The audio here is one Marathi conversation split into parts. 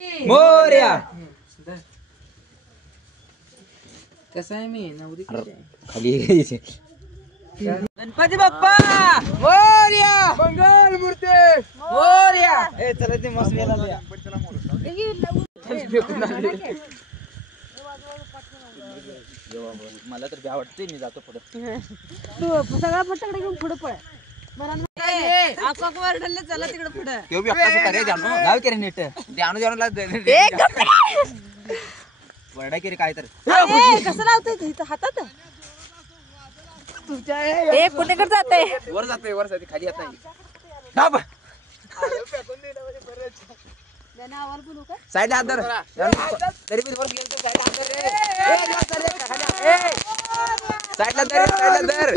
मोरया. कसं आहे मी नवरी खाली गणपती बाप्पा मोरया. मंगल मूर्ती मोरया. ए चला ते मस्त वेळा मला तर भ्या वाटते. मी जातो पुढे. सगळा फटाकडे घेऊन पुढे पळ. चला तिकडे पुढे गाव केरे नीट द्यानू वरडा केरे काय तर कसं लावतोय हातात कुणीकडे जाते वर जाते वर जाते खाली येत नाही. साईड हात धर तरी मी वर गेलो साईडला धर साईडला धर.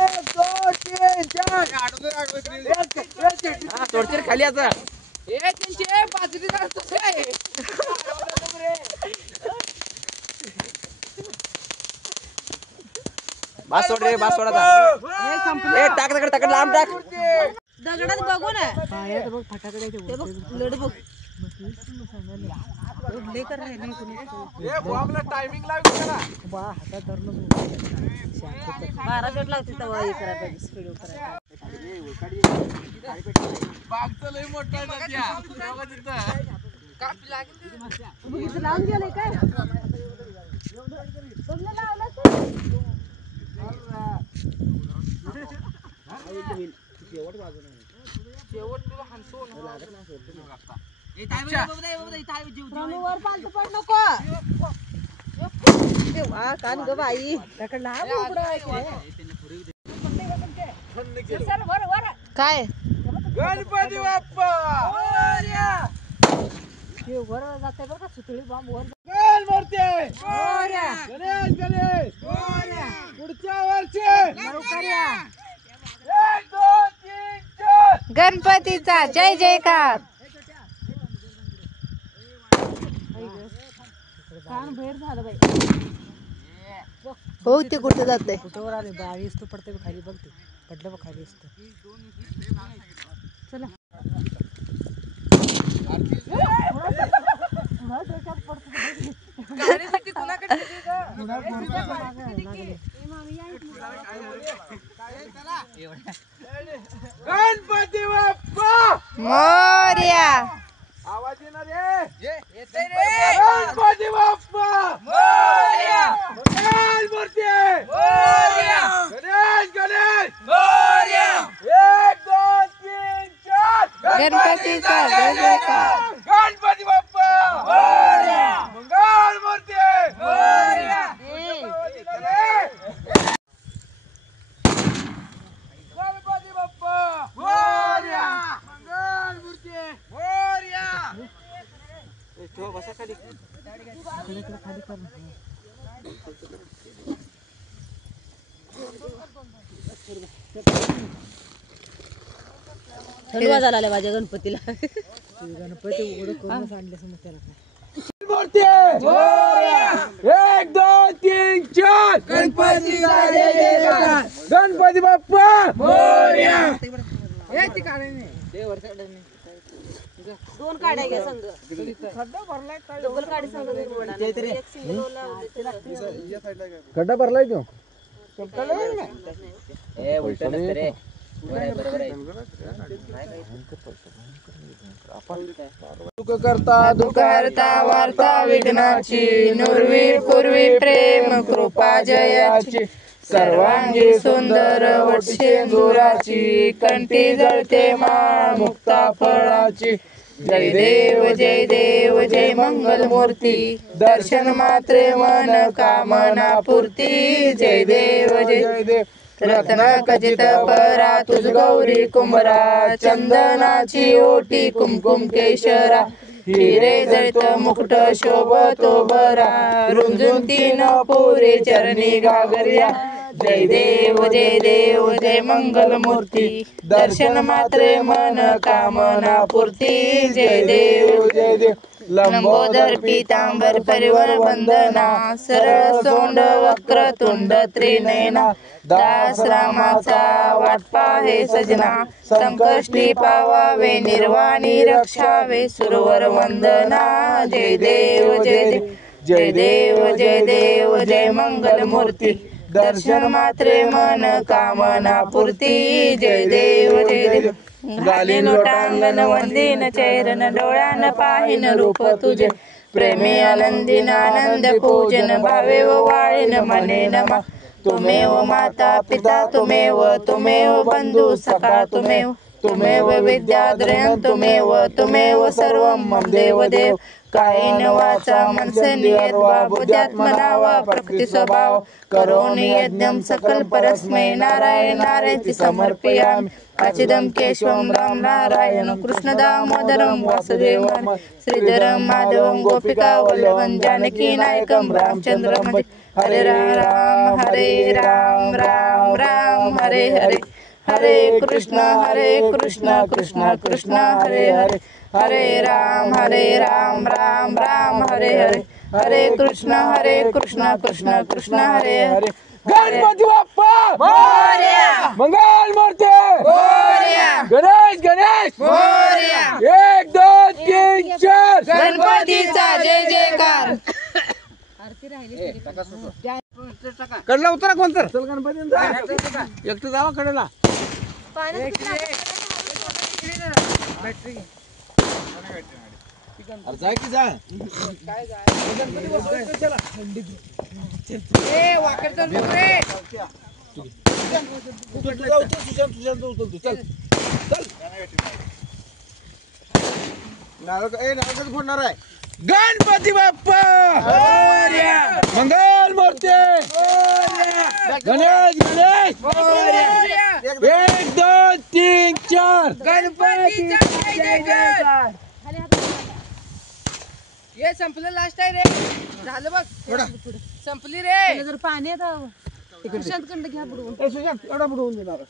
1 2 3 4 सोडशील खाली आता. बास सोड रे बास सोड आता. टाक दगड टाक लांब टाक. दगडात बघू ना बघ फटाकडे लढ बघ टायमिंग लागू करा. 12 मिनिट लागते तेव्हा हे करायला पाहिजे व्हिडिओ करायला. बागचं लय मोठं आहे बघितलं लावून गेलंय काय बघलं लावलं वर पालत पण नको कान ग बाई काय गणपती बाप्पा वर जाते बरं का सुतळी बॉम्ब वर गण मूर्ती गणेश गणेश पुढच्या वर्षी 1 2 3 4 गणपतीचा जय जयकार. कान बाहेर झालं बाई. हो ते कुठे जाते कुठवर आले बाळी असतो पडते खाली बघते पडलं बघ खाली असतं. चला गणपती बाप्पा मोरया. आवाज येणार रे गणपती बाप्पा मंगल मूर्ती गणेश गणेश 1 2 3 4 गणपतीचा जय जयकार. गणपती बाप्पा मंगल मूर्ती गणपती बाप्पा मंगल मूर्ती बसा खाली. थंड वाजायला आल्या माझ्या गणपतीला. गणपती उघड करूनच आणले समज त्याला मूर्ती 1 2 3 4 गणपती गणपती बाप्पा दोन काड्या घ्या संघ डबल काडी संघ खड्डा भरलाय तो उलट नसतं रे. दुःख करता दुःख हरता वार्ता विघ्नाची नुरवी पूर्वी प्रेम कृपा जयाची सर्वांगी सुंदर वटशेंदुराची कंठी जळते माळ मुक्ता फळाची. जय देव जय मंगल मूर्ती दर्शन मात्रे मन कामना पूर्ती. जय देव रत्न खचित परा तुझ गौरी कुंभरा चंदनाची ओटी कुमकुम केशरा हिरे जळत मुकुट शोभतो बरा रुंजून तीन पोरे चरणी घागर्या. जय देव जय मंगल मूर्ती दर्शन मात्रे मन कामना पूर्ती. जय देव लंबोदर पीतांबर परिवर वंदना सरळ सोंड वक्रतुंड त्रिनयना दास रामाचा वाटपा हे सजना संकष्टी पावावे निर्वाणी रक्षावे सुरवर वंदना जय देव जय देव जय देव जय देव जय मंगल मूर्ती दर्शन मात्रे मन कामना पूर्ती जय देव जय देव गाली लोटांगण वंदीन चैरन डोळ्यान पाहिन रूप तुझे प्रेमी आनंदीन आनंद पूजन भावे व वाळीन मने नमा तुमेव माता पिता तुमेव बंधू सखा तुमेव विद्याद्रयं तुमेव सर्वं मम देव देव कायेन वाचा मनसेन यद्वा बुद्ध्यात्मना वा प्रकृती स्वभाव करोमि यज्ञं सकल परस्मै नारायणाति समर्पयामि अच्युतं केशवं राम नारायणं कृष्ण दामोदरं वासुदेवं श्रीधरं माधवं गोपिका वल्लभं जानकी नायकं रामचंद्रं हरे राम राम राम हरे हरे हरे कृष्ण कृष्ण कृष्ण हरे हरे हरे राम राम राम हरे हरे हरे कृष्ण कृष्ण कृष्ण हरे हरे गणपती बाप्पा मोरया मंगल मूर्ती मोरया गणेश गणेश मोरया 1 2 3 4 गणपतीचा जय जयकार कडला उतरा कोणतर चल गणपती एकटं जावा कडेला जाय की जा फोडणार आहे गणपती बाप्पा मंगल मूर्ती गणेश गणेश 1 2 3 4 गणपतीचा जय जयकार हे संपलं लास्ट आहे रे झालं बघ संपली रे जर पाणी प्रशांत कंड घ्या बुडवून एवढा बुडवून देणार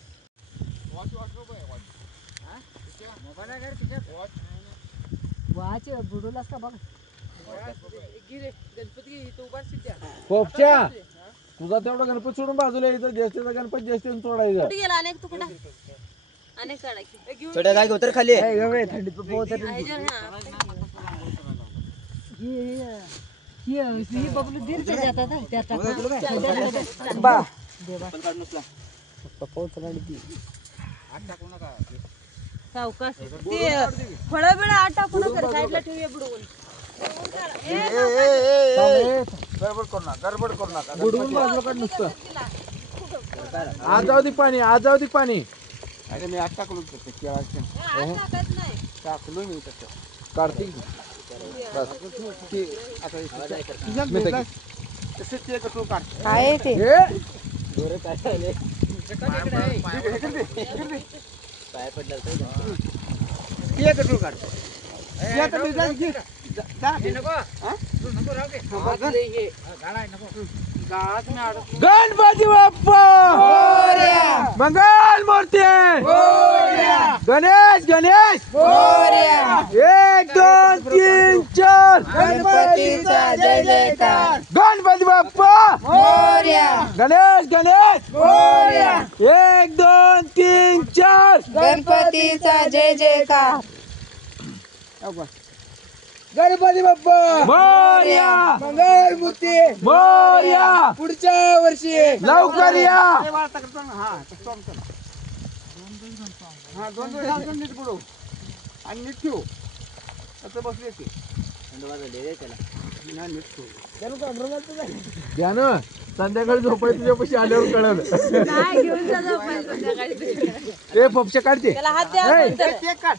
वाच बुडवलास का बघ गणपती उभा पोपच्या तुझा तेवढा गणपती सोडून बाजूला यायचं ज्येष्ठचा गणपती ज्येष्ठीने तोडायचं गेला अनेक तुकडा अनेक काढायची छोट्या काय उतर खाली थंडीत ही बबलू दीर जातात सावकाश ते फळं बिळं आत टाकू नका साईडला ठेवूया बुडवून गडबड करू नका बुडवून बाजूला काढ नुसतं आज जाऊ दे पाणी आज जाऊ दे पाणी अरे मी आत टाकलो टाकलो मी कार्तिक आहे ते गणपती बाप्पा मंगल मूर्ती गणेश गणेश 1 2 3 4 गणपतीचा जय जयकार गणपती बाप्पा गणेश गणेश 1 2 3 4 गणपतीचा जय जयकार गणपती बाप्पा मोरया मंगल मूर्ती मोरया पुढच्या वर्षी लवकर या नीट बुडव आणि नीट ठेव असं बसले ते द्या ना संध्याकाळी झोपाय तुझ्यापाशी आल्यावर कळलं ते पपच्या काढते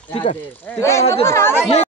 ठीक आहे